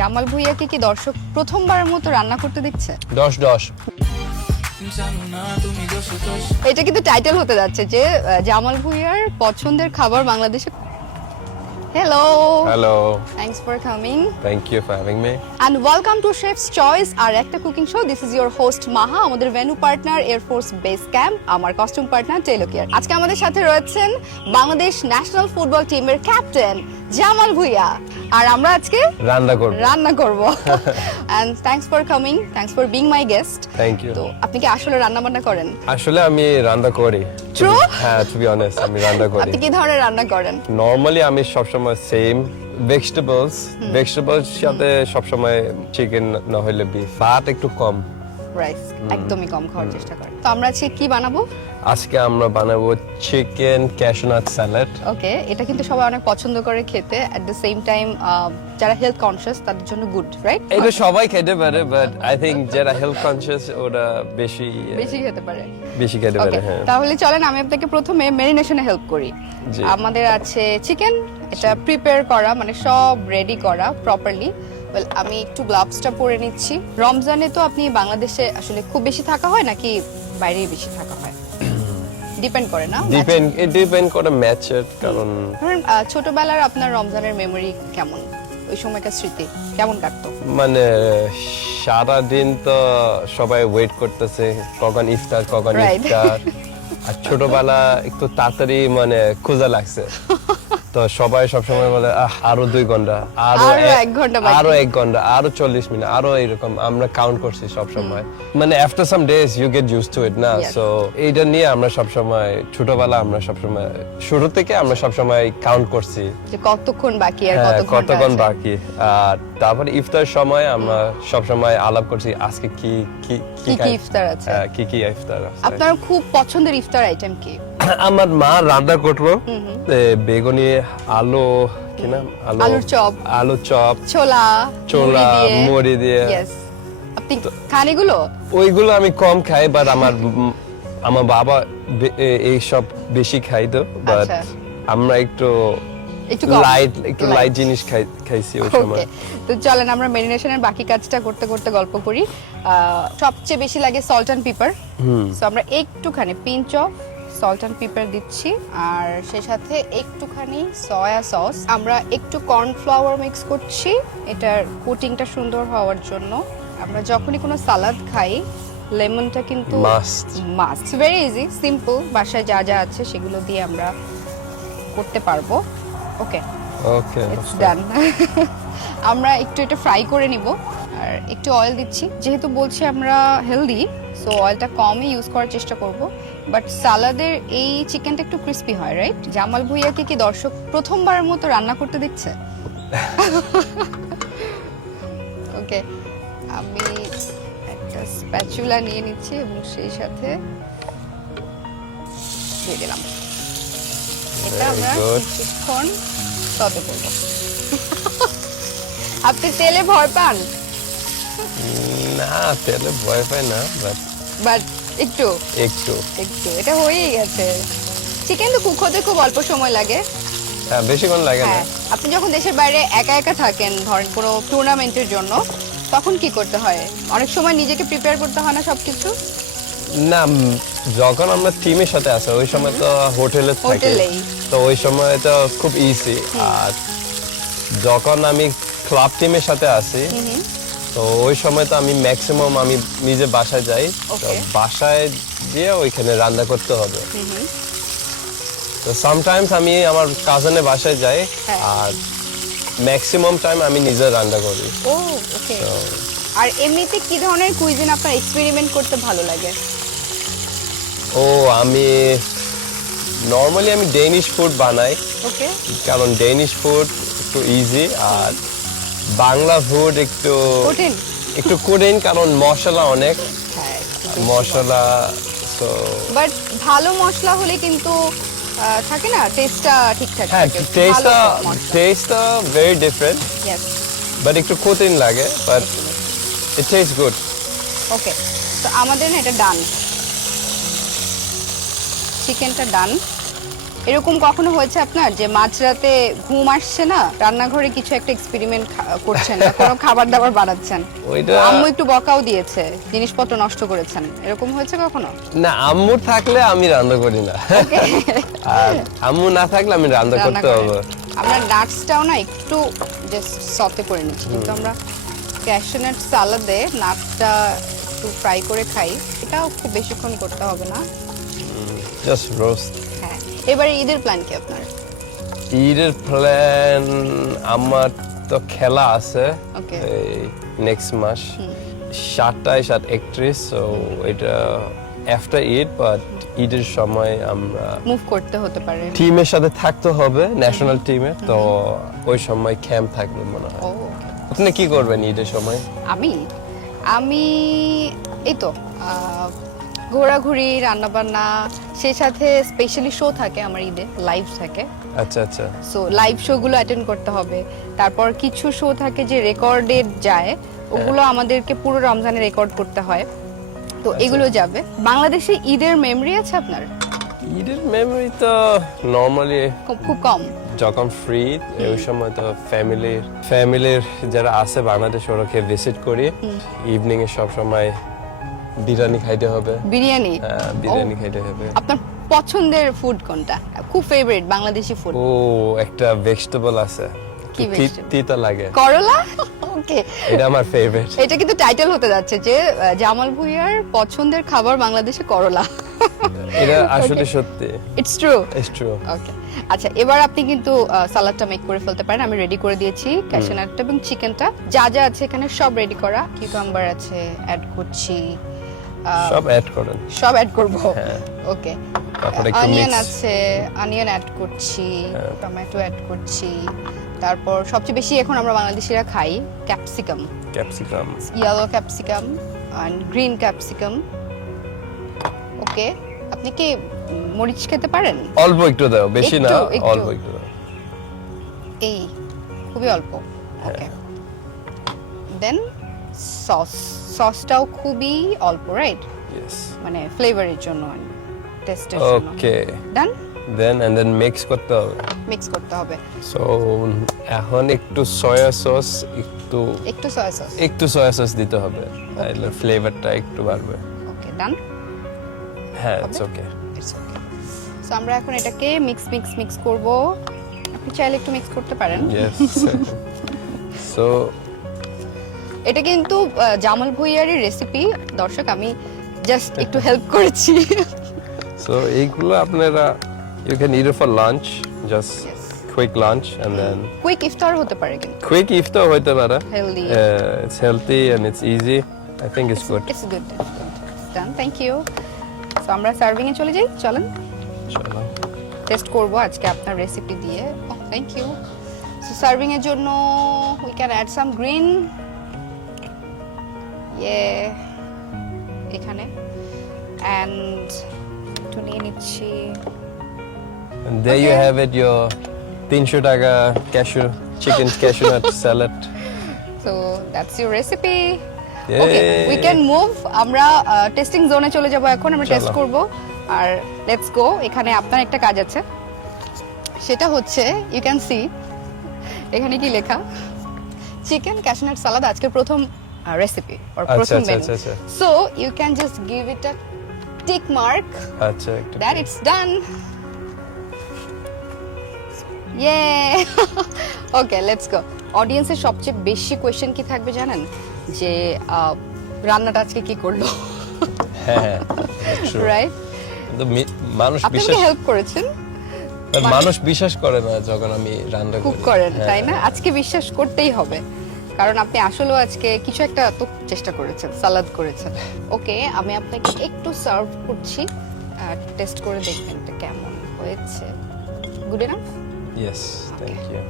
জামাল ভুঁইয়াকে কি দর্শক প্রথমবারের মতো রান্না করতে দিচ্ছে? 10-10 এটা কিন্তু টাইটেল হতে যাচ্ছে যে জামাল ভুঁইয়ার পছন্দের খাবার বাংলাদেশে। Hello. Hello. Thanks for coming. Thank you for having me. And welcome to Chef's Choice, our একটা cooking show. This is your host Maha, আমাদের venue partner air force base camp, আমার কস্টিউম পার্টনার টেলো কেয়ার। আজকে আমাদের সাথে রয়েছেন Bangladesh national football টিমের captain Jamal Bhuiyan. আর আমরা আজকে রান্না করব। And thanks for coming. Thanks for being my guest. Thank you. তো আপনি কি আসলে রান্না বান্না করেন? আসলে আমি রান্না করি। True? হ্যাঁ, to be honest, আমি রান্না করি। আপনি কি ধরনের রান্না করেন? Normally আমি সবসময় সেম ভেজিটেবলস সাথে সবসময় চিকেন না হলে বিফ, ভাত একটু কম, রাইস একদমই কম খাওয়ার চেষ্টা করেন। তো আমরা আজকে কি বানাবো? আজকে আমরা বানাবো চিকেন ক্যাশনাট স্যালাড। ওকে, এটা কিন্তু সবাই অনেক পছন্দ করে খেতে, এট দ্য সেম টাইম যারা হেলথ কনসিয়াস তাদের জন্য গুড, রাইট? এটা সবাই খেতে পারে, বাট আই থিংক যারা হেলথ কনসিয়াস ওরা বেশি খেতে পারে। হ্যাঁ। তাহলে চলেন আমি আপনাকে প্রথমে মেরিনেশনে হেল্প করি। জি। আমাদের আছে চিকেন, এটা প্রিপেয়ার করা, মানে সব রেডি করা প্রপারলি। ওয়েল, আমি একটু গ্লাভসটা পরে নিচ্ছি। রমজানে তো আপনি বাংলাদেশে আসলে খুব বেশি থাকা হয় নাকি বাইরেই বেশি থাকা হয়? ডিপেন্ড করে না? ডিপেন্ড করে ম্যাচের, কারণ ধরুন ছোটবেলার আপনার রমজানের মেমরি কেমন, ওই সময়কার স্মৃতি কেমন কাটতো? মানে সারা দিন তো সবাই ওয়েট করতেছে কখন ইফতার। আর ছোটবেলা একটু তাড়াতাড়ি মানে ক্ষুধা লাগছে, তো সবাই সবসময় বলে আরো 2 ঘন্টা, আরো 1 ঘন্টা, আরো 1 ঘন্টা, আরো 40 মিনিট, আরো এরকম আমরা কাউন্ট করছি সবসময়। মানে after some days you get used to it না। সো এইটা নিয়ে আমরা সবসময় ছোটবেলা আমরা সবসময় শুরু থেকে আমরা সবসময় কাউন্ট করছি যে কতক্ষণ বাকি আর কতক্ষণ বাকি। আর তারপরে ইফতার সময় আমরা সবসময় আলাপ করছি আজকে কি কি ইফতার আছে, কি ইফতার আছে। আপনার খুব পছন্দের ইফতার আইটেম কি? আমার মা রান্না করলো বেগুনি আলু, কি নাম, আলু চপ, ছোলা মুড়ি দিয়ে। আপনি খান এগুলো? ওইগুলো আমি কম খাই, বাট আমার বাবা এই সব বেশি খাই, তো বাট আমরা একটু লাইট জিনিস খাইছি ওই সময়। তো চলেন আমরা মেরিনেশনের বাকি কাজটা করতে করতে গল্প করি। সবচেয়ে বেশি লাগে সল্ট এন্ড পেপার। সো আমরা একটুখানি pinch of salt and pepper দিচ্ছি, আর সেই সাথে একটুখানি সয়া সস। আমরা একটু কর্নফ্লাওয়ার মিক্স করছি এটার কোটিংটা সুন্দর হওয়ার জন্য। আমরা যখনই কোনো সালাদ খাই লেমনটা কিন্তু মাস্ট। ভেরি ইজি, সিম্পল, বাসায় যা যা আছে সেগুলো দিয়ে আমরা করতে পারবো। ওকে, ইটস ডান। আমরা একটু এটা ফ্রাই করে নিব, আর একটু অয়েল দিচ্ছি, যেহেতু বলছি আমরা হেলদি, সো অয়েলটা কমই ইউজ করার চেষ্টা করব। বাট সালাদের এই চিকেনটা একটু ক্রিস্পি হয়, রাইট? জামাল ভুঁইয়াকে কি দর্শক প্রথমবারের মতো রান্না করতে দিচ্ছে? ওকে, আমি একটা স্প্যাচুলা নিয়ে নিচ্ছি এবং সেই সাথে দিয়ে দিলাম। এটা আমরা কিছুক্ষণ সতে করব। আপনি তেলে ভয় পান? না, তেলে ভয় পাই না, বাট একটু এটা হয়েই গেছে। চিকেন তো কুক হতে খুব অল্প সময় লাগে। হ্যাঁ, বেশিক্ষণ লাগে না। আপনি যখন দেশের বাইরে একা একা থাকেন, ধরেন কোনো টুর্নামেন্টের জন্য, তখন কি করতে হয়? অনেক সময় নিজেকে প্রিপেয়ার করতে হয় না সবকিছু? না, যখন আমরা টিমের সাথে আসি ওই সময় তো হোটেলে থাকি, তো ওই সময় তো খুব ইজি। আর যখন আমি ক্লাব টিমের সাথে আসি, তো ওই সময় তো আমি ম্যাক্সিমাম আমি নিজে বাসায় যাই, তো বাসায় গিয়ে ওইখানে রান্না করতে হবে। তো সামটাইমস আমি আমার কাজিনের বাসায় যাই, আর ম্যাক্সিমাম টাইম আমি নিজে রান্না করি। ও ওকে। আর এমনিতে কি ধরনের কুইজিন আপনার এক্সপেরিমেন্ট করতে ভালো লাগে? আমি নরমালি ডেনিশ ফুড বানাই। ওকে, কারণ ডেনিশ ফুড একটু ইজি, আর বাংলা ফুড একটু কঠিন, কারণ মশলা অনেক, মশলা। সো বাট ভালো মশলা হলে কিন্তু থাকে না, টেস্টটা ঠিকঠাক থাকে। হ্যাঁ, টেস্টটা ভেরি ডিফারেন্ট, বাট একটু কঠিন লাগে, বাট ইট টেস্ট গুড। ওকে, তো আমাদের না এটা ডান, চিকেনটা ডান। এরকম কখনো হয়েছে আপনার যে মাঝরাতে ঘুম আসছে না, রান্নাঘরে কিছু একটা এক্সপেরিমেন্ট করছেন না, কোনো খাবার দাবার বানাচ্ছেন, ওইটা আম্মু একটু বকাও দিয়েছে, জিনিসপত্র নষ্ট করেছেন, এরকম হয়েছে কখনো? না, আম্মু থাকলে আমি রান্না করি না, আর আম্মু না থাকলে আমি রান্না করতে করেন। হবে। আমরা নাটসটাও না একটু জাস্ট সতে করে নিচ্ছি, কিন্তু আমরা ক্যাশনাট সালাদে নাটসটা একটু ফ্রাই করে খাই, এটাও খুব বেশিক্ষণ করতে হবে না। Just roast. হ্যাঁ, এবারে ঈদের প্ল্যান কি আপনার? ঈদের প্ল্যান আমার তো খেলা আছে ওকে। এই নেক্সট মাস 27-31, সো এটা আফটার ঈদ, বাট ঈদের সময় আমরা মুভ করতে হতে পারে। টিমের সাথে থাকতে হবে, ন্যাশনাল টিমে, তো ওই সময় ক্যাম্প থাকবে মনে হয়। ও, আপনি কি করবেন ঈদের সময়? আমি আমি এই তো ঘোরাঘুরি, রান্নাবান্না, সেই সাথে স্পেশালি শো থাকে আমার ঈদে, লাইভ থাকে। আচ্ছা আচ্ছা। সো লাইভ শোগুলো অ্যাটেন্ড করতে হবে। তারপর কিছু শো থাকে যে রেকর্ডেড যায়, ওগুলো আমাদেরকে পুরো রমজানে রেকর্ড করতে হয়, তো এগুলো যাবে। বাংলাদেশে ঈদের মেমরি আছে আপনার? ঈদের মেমরি তো নর্মালি খুব কম। যখন ফ্রি ওই সময় তো ফ্যামিলির যারা আছে বাংলাদেশ ওরাকে ভিজিট করি। ইভিনিং এ সব সময় বিরিয়ানি খাইতে হবে। বিরিয়ানি? হ্যাঁ, বিরিয়ানি খাইতে হবে। আপনার পছন্দের ফুড কোনটা, খুব ফেভারিট বাংলাদেশি ফুড? ও, একটা ভেজিটেবল আছে, কি vegetable? তিতা লাগে, করলা। ওকে, এটা আমার ফেভারিট। এটা কিন্তু টাইটেল হতে যাচ্ছে যে জামাল ভুঁইয়ার পছন্দের খাবার বাংলাদেশে করলা। এটা আসলে সত্যি, it's true. It's true. Okay, আচ্ছা, এবার আপনি কিন্তু সালাদটা মেক করে ফেলতে পারেন। আমি রেডি করে দিয়েছি ক্যাশনাটটা এবং চিকেনটা, যা যা আছে এখানে সব রেডি করা। কিউকাম্বার আছে, অ্যাড করছি, সব অ্যাড করেন। সব অ্যাড করব। হ্যাঁ। ওকে, তারপরে একটু অনিয়ন mix। আছে, অনিয়ন অ্যাড করছি, টমেটো অ্যাড করছি, তারপর সবচেয়ে বেশি এখন আমরা বাংলাদেশিরা খাই capsicum, capsicum. Yellow capsicum and green capsicum. Okay, আপনি কি মরিচ খেতে পারেন? অল্প একটু দাও, বেশি না, একটু। অল্প একটু দাও। এই খুবই অল্প। ওকে, দেন সসটাও খুবই অল্প, রাইট? ইয়েস। মানে ফ্লেভারের জন্য, টেস্টের জন্য। ওকে, ডান। দেন মিক্স করতে হবে। মিক্স করতে হবে। সো এখন একটু সয়া সস, একটু সয়া সস দিতে হবে, তাহলে ফ্লেভারটা একটু বাড়বে। ওকে, ডান। হ্যাঁ, it's okay. It's okay. So আমরা এখন এটাকে মিক্স করব। আপনি চাইলে একটু মিক্স করতে পারেন। ইয়েস। সো এটা কিন্তু জামাল ভুঁইয়ারই রেসিপি, দর্শক, আমি জাস্ট একটু হেল্প করেছি। এইগুলো আপনারা you can eat for lunch, just Yes. Quick lunch, and then quick iftar হতে পারে, কিন্তু কুইক ইফতার হইতে পারে। Healthy. It's healthy and it's easy, I think it's good. It's good. Done, thank you. So আমরা সার্ভিং এ চলে যাই, চলেন চলো। টেস্ট করব আজকে আপনার রেসিপি দিয়ে। Thank you. সো সার্ভিং এর জন্য we can add some green, এখানে, এন্ড একটু নিয়ে নিচ্ছি। And there you Okay. have it, your 300 টাকা chicken cashew nut salad. So that's your recipe. Yay. Okay, we can move. আমরা testing জোনে চলে যাব এখন, আমরা টেস্ট চলো। করব। আর লেটস গো। এখানে আপনার একটা কাজ আছে, সেটা হচ্ছে ইউ ক্যান সি এখানে কি লেখা, চিকেন ক্যাশনাট সালাদ, আজকে প্রথম রেসিপি আর প্রথম আচ্ছা, মেনু। আচ্ছা, আচ্ছা। So you can just give it a tick mark আচ্ছা, একটু that it's done. Yeah. Okay, let's go. অডিয়েন্সের সবচেয়ে বেশি কোয়েশ্চেন কি থাকবে জানেন? যে রান্নাটা আজকে কি করলো, হ্যাঁ, true. রাইট? কিন্তু মানুষ আপনি বিশ্বাস আমাকে হেল্প করেছেন, মানুষ বিশ্বাস করে না যখন আমি রান্না কুক করি। করেন, হ্যাঁ। তাই না? আজকে বিশ্বাস করতেই হবে, কারণ আপনি আসলেও আজকে কিছু একটা তো চেষ্টা করেছেন, সালাদ করেছেন। ওকে, আমি আপনাকে একটু সার্ভ করছি, টেস্ট করে দেখবেন এটা কেমন হয়েছে। Good enough? Yes, thank you.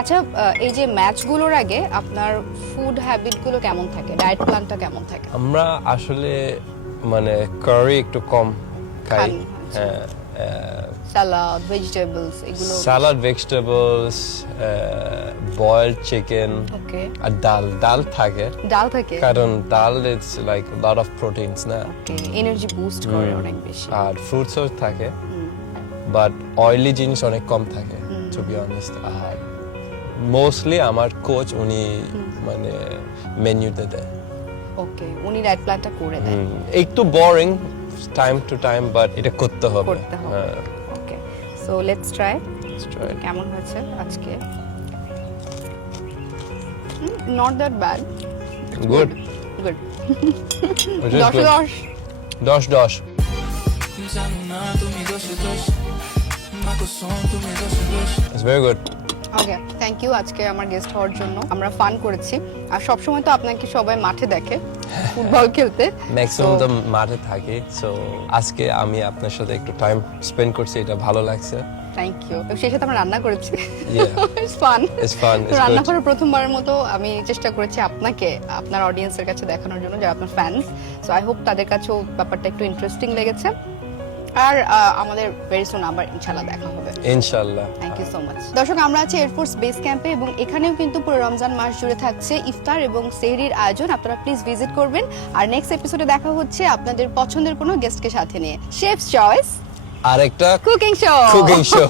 আচ্ছা, এই যে ম্যাচগুলোর আগে আপনার ফুড হ্যাবিটগুলো কেমন থাকে, ডায়েট প্ল্যানটা কেমন থাকে? আমরা আসলে মানে কারি একটু কম খাই। খান, হ্যাঁ, সালাদ, ভেজিটেবলস, এগুলো। সালাদ, ভেজিটেবলস, বয়েলড চিকেন, ওকে, আর ডাল থাকে, ডাল থাকে, কারণ ডাল it's like lot of proteins না, ওকে, এনার্জি বুস্ট করে অনেক বেশি। আর ফ্রুটসও থাকে। বাট অয়েলি জিনিস অনেক কম থাকে টু বি অনেস্ট। আর মোস্টলি আমার কোচ উনি মানে মেনুতে দেয়। ওকে, উনি ডায়েট প্ল্যানটা করে দেন। একটু boring time to time, but এটা করতে হবে। করতে হবে। Okay, so let's try. কেমন হয়েছে আজকে? Not that bad. Good good. Which is 10 good. 10 It's very good. Okay, thank you আজকে আমার গেস্ট হওয়ার জন্য। আমরা ফান করেছি, আর সবসময় তো আপনাকে সবাই মাঠে দেখে ফুটবল খেলতে। ম্যাক্সিমাম তো মাঠে থাকি, সো আজকে আমি আপনার সাথে একটু টাইম স্পেন্ড করছি, এটা ভালো লাগছে। Thank you. সেই সাথে আমরা রান্না করেছি। Yeah. It's fun. It's fun, তো it's রান্না good. করার প্রথমবারের মতো আমি চেষ্টা করেছি আপনাকে আপনার অডিয়েন্সের কাছে দেখানোর জন্য, যারা আপনার ফ্যান্স। সো আই হোপ তাদের কাছেও ব্যাপারটা একটু ইন্টারেস্টিং লেগেছে। আর আমাদের ভেরি সুন আবার ইনশাআল্লাহ দেখা হবে। ইনশাআল্লাহ। Thank you so much. দর্শক, আমরা আছি এয়ারফোর্স বেস ক্যাম্পে এবং এখানেও কিন্তু পুরো রমজান মাস জুড়ে থাকছে ইফতার এবং সেহরির আয়োজন। আপনারা প্লিজ ভিজিট করবেন। আর নেক্সট এপিসোডে দেখা হচ্ছে আপনাদের পছন্দের কোনো গেস্টকে সাথে নিয়ে। শেফস চয়েস আর একটা কুকিং শো। Cooking show.